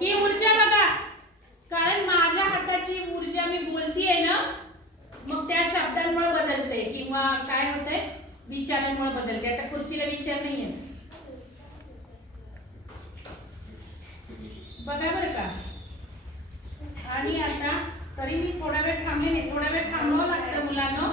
ही ऊर्जा बघा. कारण माझ्या हाताची ऊर्जा मी बोलतीये ना मग त्या शब्दांमुळे बदलते किंवा काय होतंय? विचारांमुळे बदलते. आता खुर्चीला विचार नाहीये. बघा बरं का. आणि आता तरी मी थोडा वेळ थांबले नाही थोडा वेळ थांबावं लागतं मुलांना.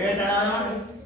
And now.